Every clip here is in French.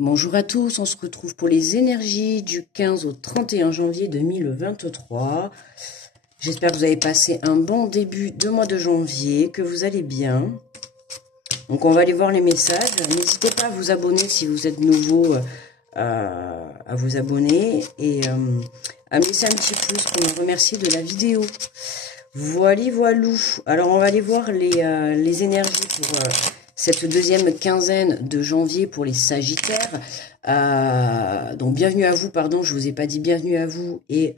Bonjour à tous, on se retrouve pour les énergies du 15 au 31 janvier 2023. J'espère que vous avez passé un bon début de mois de janvier, que vous allez bien. Donc on va aller voir les messages. N'hésitez pas à vous abonner si vous êtes nouveau, à vous abonner et à me laisser un petit pouce pour me remercier de la vidéo. Voilou. Alors on va aller voir les énergies pour cette deuxième quinzaine de janvier pour les Sagittaires. Donc bienvenue à vous, pardon, je vous ai pas dit bienvenue à vous. Et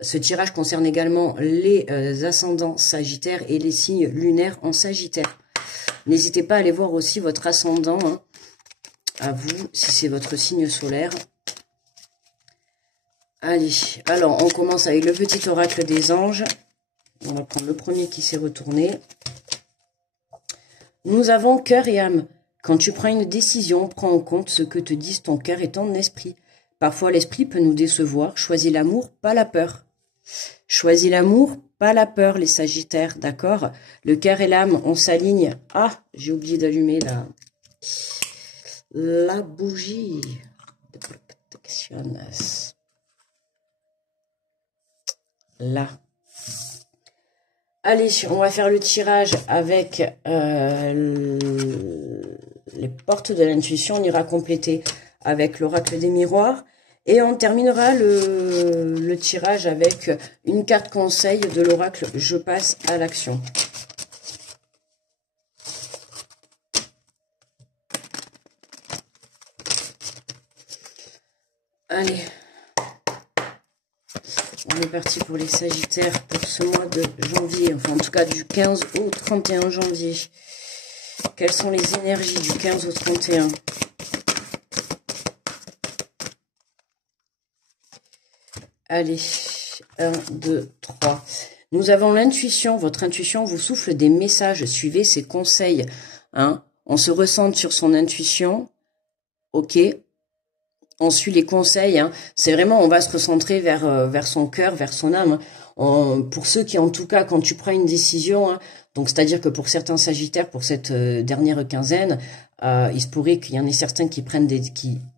ce tirage concerne également les ascendants Sagittaires et les signes lunaires en Sagittaire. N'hésitez pas à aller voir aussi votre ascendant, hein, à vous, si c'est votre signe solaire. Allez, alors on commence avec le petit oracle des anges. On va prendre le premier qui s'est retourné. Nous avons cœur et âme. Quand tu prends une décision, prends en compte ce que te disent ton cœur et ton esprit. Parfois l'esprit peut nous décevoir. Choisis l'amour, pas la peur. Choisis l'amour, pas la peur, les Sagittaires, d'accord? Le cœur et l'âme, on s'aligne. Ah, j'ai oublié d'allumer la bougie. Là. Allez, on va faire le tirage avec les portes de l'intuition. On ira compléter avec l'oracle des miroirs. Et on terminera le tirage avec une carte conseil de l'oracle « Je passe à l'action ». Allez, on est parti pour les Sagittaires pour ce mois de janvier, enfin en tout cas du 15 au 31 janvier. Quelles sont les énergies du 15 au 31? Allez, 1, 2, 3. Nous avons l'intuition. Votre intuition vous souffle des messages. Suivez ses conseils. Hein. On se ressente sur son intuition. Ok. On suit les conseils. Hein. C'est vraiment, on va se recentrer vers son cœur, vers son âme. Pour ceux qui, en tout cas, quand tu prends une décision, hein, donc c'est-à-dire que pour certains Sagittaires, pour cette dernière quinzaine, il se pourrait qu'il y en ait certains qui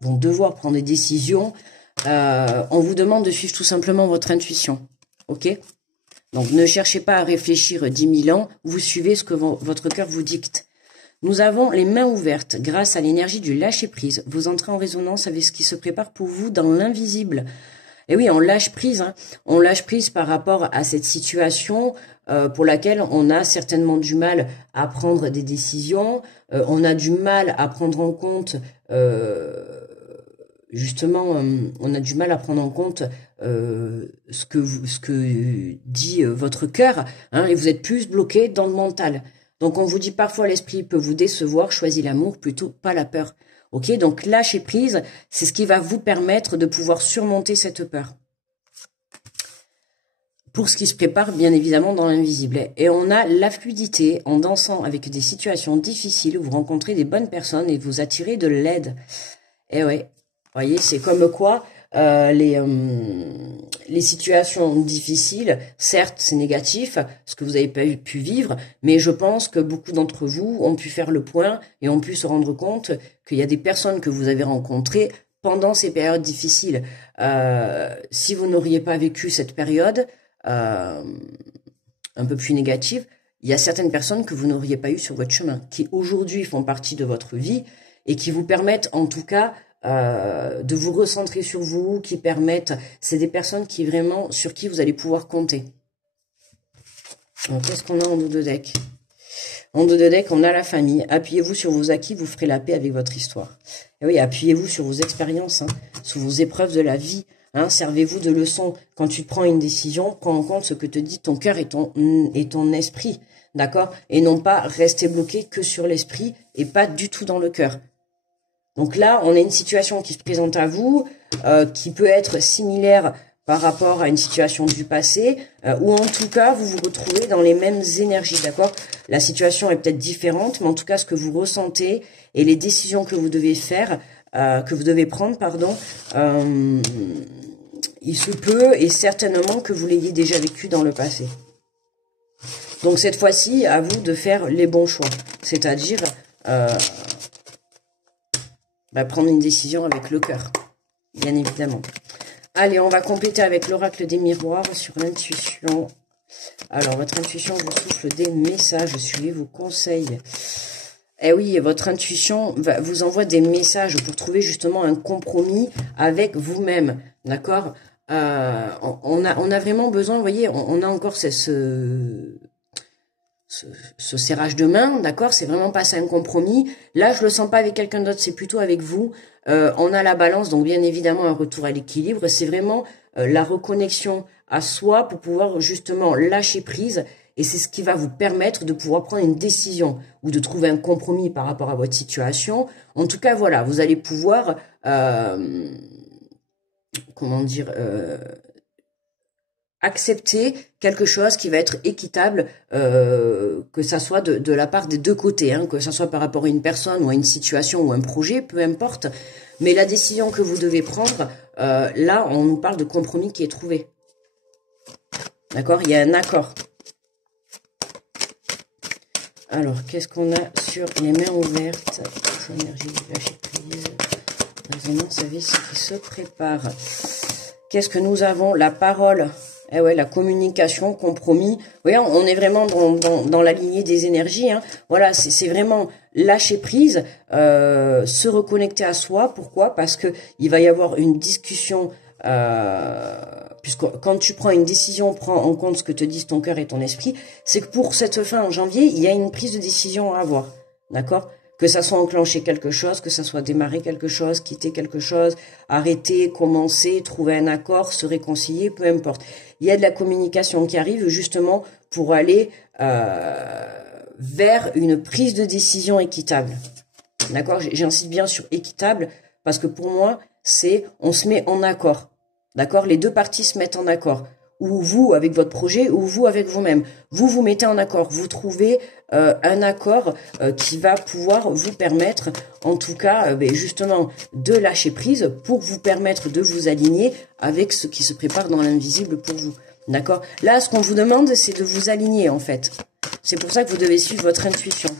vont devoir prendre des décisions. On vous demande de suivre tout simplement votre intuition, ok? Donc ne cherchez pas à réfléchir 10 000 ans, vous suivez ce que votre cœur vous dicte. Nous avons les mains ouvertes grâce à l'énergie du lâcher-prise. Vous entrez en résonance avec ce qui se prépare pour vous dans l'invisible. Et oui, on lâche prise, hein. On lâche prise par rapport à cette situation pour laquelle on a certainement du mal à prendre des décisions, on a du mal à prendre en compte... Justement, on a du mal à prendre en compte ce que dit votre cœur, hein, et vous êtes plus bloqué dans le mental. Donc on vous dit parfois l'esprit peut vous décevoir, choisis l'amour plutôt, pas la peur. Ok, donc lâcher prise, c'est ce qui va vous permettre de pouvoir surmonter cette peur. Pour ce qui se prépare, bien évidemment, dans l'invisible. Et on a la fluidité, en dansant avec des situations difficiles, vous rencontrez des bonnes personnes et vous attirez de l'aide. Et ouais. Vous voyez, c'est comme quoi les situations difficiles, certes c'est négatif, ce que vous n'avez pas pu vivre, mais je pense que beaucoup d'entre vous ont pu faire le point et ont pu se rendre compte qu'il y a des personnes que vous avez rencontrées pendant ces périodes difficiles. Si vous n'auriez pas vécu cette période un peu plus négative, il y a certaines personnes que vous n'auriez pas eues sur votre chemin, qui aujourd'hui font partie de votre vie et qui vous permettent en tout cas de vous recentrer sur vous, qui permettent, c'est des personnes qui vraiment, sur qui vous allez pouvoir compter. Qu'est-ce qu'on a en dos de deck? En dos de deck, on a la famille. Appuyez-vous sur vos acquis, vous ferez la paix avec votre histoire. Et oui, appuyez-vous sur vos expériences, hein, sur vos épreuves de la vie. Hein, servez-vous de leçons. Quand tu prends une décision, prends en compte ce que te dit ton cœur et ton esprit. D'accord? Et non pas rester bloqué que sur l'esprit et pas du tout dans le cœur. Donc là, on a une situation qui se présente à vous, qui peut être similaire par rapport à une situation du passé, ou en tout cas, vous vous retrouvez dans les mêmes énergies, d'accord? La situation est peut-être différente, mais en tout cas, ce que vous ressentez et les décisions que vous devez faire, que vous devez prendre, pardon, il se peut et certainement que vous l'ayez déjà vécu dans le passé. Donc cette fois-ci, à vous de faire les bons choix, c'est-à-dire Bah, prendre une décision avec le cœur, bien évidemment. Allez, on va compléter avec l'oracle des miroirs sur l'intuition. Alors, votre intuition vous souffle des messages, suivez vos conseils. Eh oui, votre intuition vous envoie des messages pour trouver justement un compromis avec vous-même, d'accord? On a vraiment besoin, vous voyez, on a encore ce serrage de main, d'accord? C'est vraiment pas ça un compromis. Là, je le sens pas avec quelqu'un d'autre, c'est plutôt avec vous. On a la balance, donc bien évidemment un retour à l'équilibre. C'est vraiment la reconnexion à soi pour pouvoir justement lâcher prise. Et c'est ce qui va vous permettre de pouvoir prendre une décision ou de trouver un compromis par rapport à votre situation. En tout cas, voilà, vous allez pouvoir, comment dire, accepter quelque chose qui va être équitable, que ça soit de la part des deux côtés, hein, que ça soit par rapport à une personne ou à une situation ou un projet, peu importe. Mais la décision que vous devez prendre, là, on nous parle de compromis qui est trouvé. D'accord? Il y a un accord. Alors, qu'est-ce qu'on a sur les mains ouvertes? Énergie du lâcher prise. Résonance avec ce qui se prépare. Qu'est-ce que nous avons? La parole. Eh ouais, la communication, compromis. Vous voyez, on est vraiment dans la lignée des énergies. Hein. Voilà, c'est vraiment lâcher prise, se reconnecter à soi. Pourquoi? Parce que il va y avoir une discussion. Puisque quand tu prends une décision, prends en compte ce que te disent ton cœur et ton esprit. C'est que pour cette fin en janvier, il y a une prise de décision à avoir. D'accord? Que ça soit enclencher quelque chose, que ça soit démarrer quelque chose, quitter quelque chose, arrêter, commencer, trouver un accord, se réconcilier, peu importe. Il y a de la communication qui arrive justement pour aller vers une prise de décision équitable. D'accord? J'insiste bien sur équitable parce que pour moi, c'est on se met en accord. D'accord? Les deux parties se mettent en accord. Ou vous avec votre projet, ou vous avec vous-même. Vous vous mettez en accord. Vous trouvez un accord qui va pouvoir vous permettre, en tout cas, justement, de lâcher prise pour vous permettre de vous aligner avec ce qui se prépare dans l'invisible pour vous. D'accord? Là, ce qu'on vous demande, c'est de vous aligner, en fait. C'est pour ça que vous devez suivre votre intuition.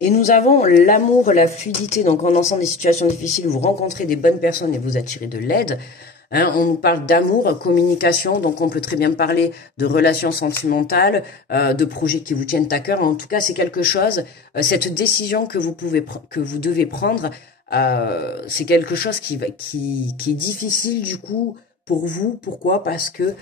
Et nous avons l'amour, la fluidité. Donc, en lançant des situations difficiles, vous rencontrez des bonnes personnes et vous attirez de l'aide. Hein, on nous parle d'amour, communication, donc on peut très bien parler de relations sentimentales, de projets qui vous tiennent à cœur. En tout cas, c'est quelque chose, cette décision que vous devez prendre, c'est quelque chose qui est difficile du coup pour vous. Pourquoi? Parce que,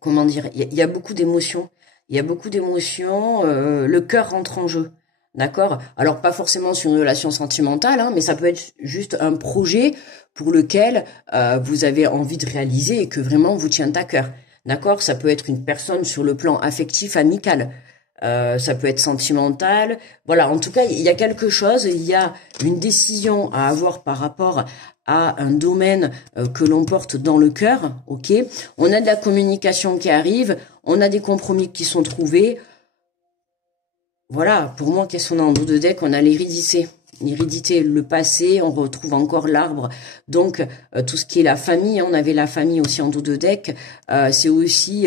comment dire, il y a beaucoup d'émotions. Il y a beaucoup d'émotions, le cœur rentre en jeu. D'accord? Alors, pas forcément sur une relation sentimentale, hein, mais ça peut être juste un projet pour lequel vous avez envie de réaliser et que vraiment vous tient à cœur. D'accord? Ça peut être une personne sur le plan affectif, amical. Ça peut être sentimental. Voilà, en tout cas, il y a quelque chose, il y a une décision à avoir par rapport à un domaine que l'on porte dans le cœur. Ok? On a de la communication qui arrive, on a des compromis qui sont trouvés. Voilà, pour moi, qu'est-ce qu'on a en dos de deck? On a l'hérédité. L'hérédité, le passé, on retrouve encore l'arbre. Donc, tout ce qui est la famille, on avait la famille aussi en dos de deck. C'est aussi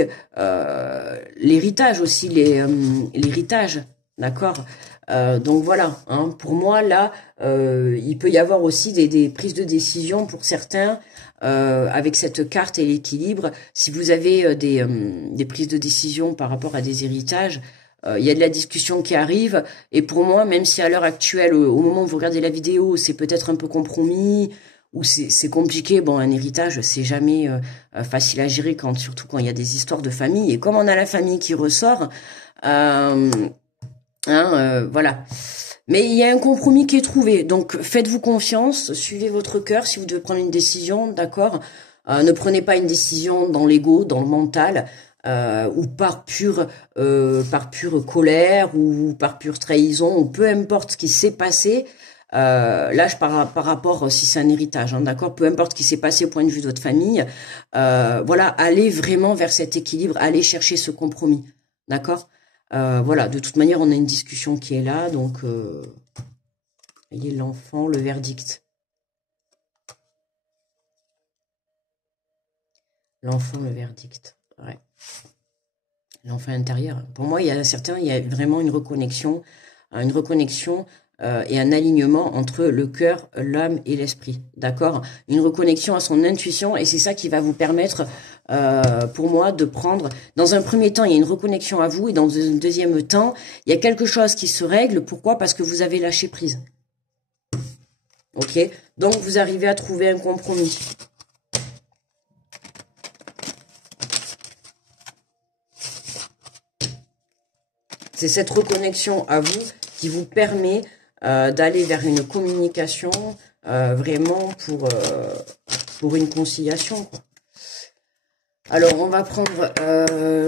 l'héritage, aussi l'héritage, d'accord? Donc voilà, hein, pour moi, là, il peut y avoir aussi des prises de décision pour certains avec cette carte et l'équilibre. Si vous avez des prises de décision par rapport à des héritages, il y a de la discussion qui arrive, et pour moi, même si à l'heure actuelle, au moment où vous regardez la vidéo, c'est peut-être un peu compromis, ou c'est compliqué, bon, un héritage, c'est jamais facile à gérer, surtout quand il y a des histoires de famille, et comme on a la famille qui ressort, voilà. Mais il y a un compromis qui est trouvé, donc faites-vous confiance, suivez votre cœur si vous devez prendre une décision, d'accord? Ne prenez pas une décision dans l'ego, dans le mental, ou par pure colère ou par pure trahison, ou peu importe ce qui s'est passé. Là, je parle par rapport si c'est un héritage, hein, d'accord, peu importe ce qui s'est passé au point de vue de votre famille, voilà, allez vraiment vers cet équilibre, allez chercher ce compromis, d'accord. Voilà, de toute manière, on a une discussion qui est là, donc voyez l'enfant, le verdict. L'enfant, le verdict, ouais. L'enfant intérieur. Pour moi, il y a vraiment une reconnexion et un alignement entre le cœur, l'âme et l'esprit, d'accord? Une reconnexion à son intuition, et c'est ça qui va vous permettre, pour moi, de prendre, dans un premier temps, il y a une reconnexion à vous, et dans un deuxième temps, il y a quelque chose qui se règle. Pourquoi? Parce que vous avez lâché prise. Ok? Donc, vous arrivez à trouver un compromis. C'est cette reconnexion à vous qui vous permet d'aller vers une communication vraiment pour une conciliation, quoi. Alors, on va prendre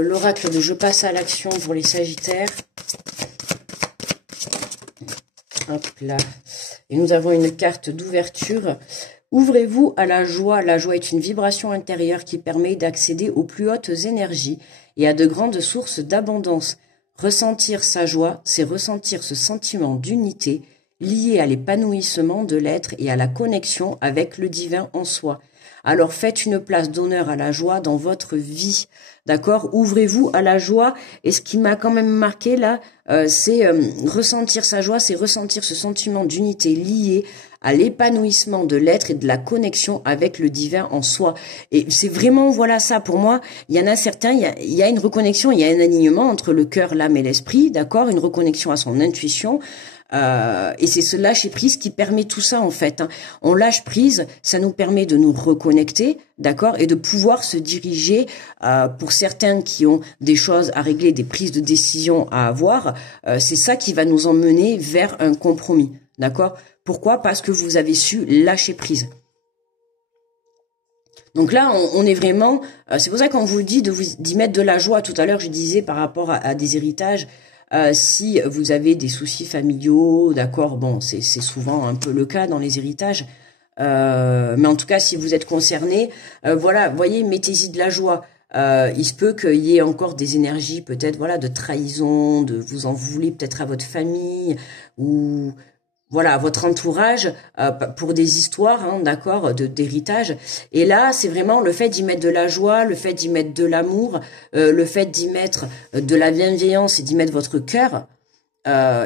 l'oracle de Je passe à l'action pour les Sagittaires. Hop là. Et nous avons une carte d'ouverture. Ouvrez-vous à la joie. La joie est une vibration intérieure qui permet d'accéder aux plus hautes énergies et à de grandes sources d'abondance. Ressentir sa joie, c'est ressentir ce sentiment d'unité lié à l'épanouissement de l'être et à la connexion avec le divin en soi. Alors faites une place d'honneur à la joie dans votre vie, d'accord? Ouvrez-vous à la joie. Et ce qui m'a quand même marqué là, c'est ressentir sa joie, c'est ressentir ce sentiment d'unité lié à l'épanouissement de l'être et de la connexion avec le divin en soi. Et c'est vraiment, voilà ça, pour moi, il y en a certains, il y a une reconnexion, il y a un alignement entre le cœur, l'âme et l'esprit, d'accord? Une reconnexion à son intuition. Et c'est ce lâcher prise qui permet tout ça, en fait, hein. On lâche prise, ça nous permet de nous reconnecter, d'accord, et de pouvoir se diriger, pour certains qui ont des choses à régler, des prises de décision à avoir, c'est ça qui va nous emmener vers un compromis, d'accord? Pourquoi? Parce que vous avez su lâcher prise. Donc là, on est vraiment... c'est pour ça qu'on vous dit d'y mettre de la joie. Tout à l'heure, je disais par rapport à des héritages, si vous avez des soucis familiaux, d'accord, bon, c'est souvent un peu le cas dans les héritages, mais en tout cas, si vous êtes concerné, voilà, voyez, mettez-y de la joie. Il se peut qu'il y ait encore des énergies, peut-être, voilà, de trahison, de vous en voulez peut-être à votre famille, ou... voilà, votre entourage, pour des histoires, hein, d'accord, d'héritage. Et là, c'est vraiment le fait d'y mettre de la joie, le fait d'y mettre de l'amour, le fait d'y mettre de la bienveillance et d'y mettre votre cœur,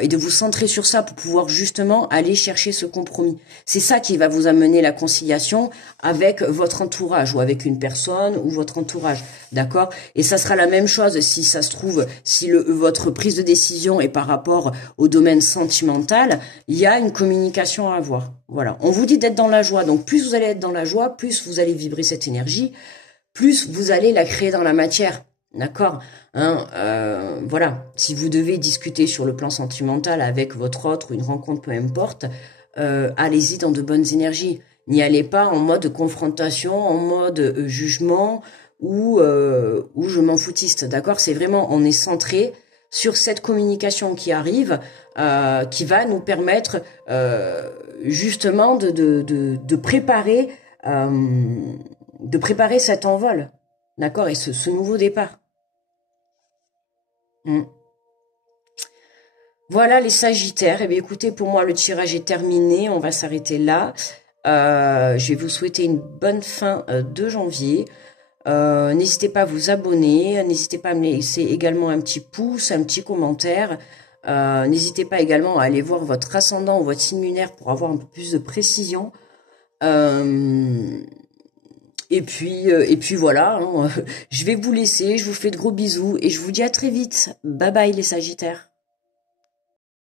et de vous centrer sur ça pour pouvoir justement aller chercher ce compromis. C'est ça qui va vous amener la conciliation avec votre entourage ou avec une personne ou votre entourage, d'accord? Et ça sera la même chose si ça se trouve, si votre prise de décision est par rapport au domaine sentimental, il y a une communication à avoir. Voilà, on vous dit d'être dans la joie, donc plus vous allez être dans la joie, plus vous allez vibrer cette énergie, plus vous allez la créer dans la matière. D'accord, hein, voilà. Si vous devez discuter sur le plan sentimental avec votre autre ou une rencontre, peu importe, allez-y dans de bonnes énergies. N'y allez pas en mode confrontation, en mode jugement ou je m'en foutiste. D'accord, c'est vraiment, on est centré sur cette communication qui arrive, qui va nous permettre justement de préparer cet envol. D'accord, et ce nouveau départ. Voilà les Sagittaires. Eh bien, écoutez, pour moi, le tirage est terminé. On va s'arrêter là. Je vais vous souhaiter une bonne fin de janvier. N'hésitez pas à vous abonner. N'hésitez pas à me laisser également un petit pouce, un petit commentaire. N'hésitez pas également à aller voir votre ascendant ou votre signe lunaire pour avoir un peu plus de précision. Et puis voilà, hein, je vais vous laisser, je vous fais de gros bisous et je vous dis à très vite. Bye bye les Sagittaires.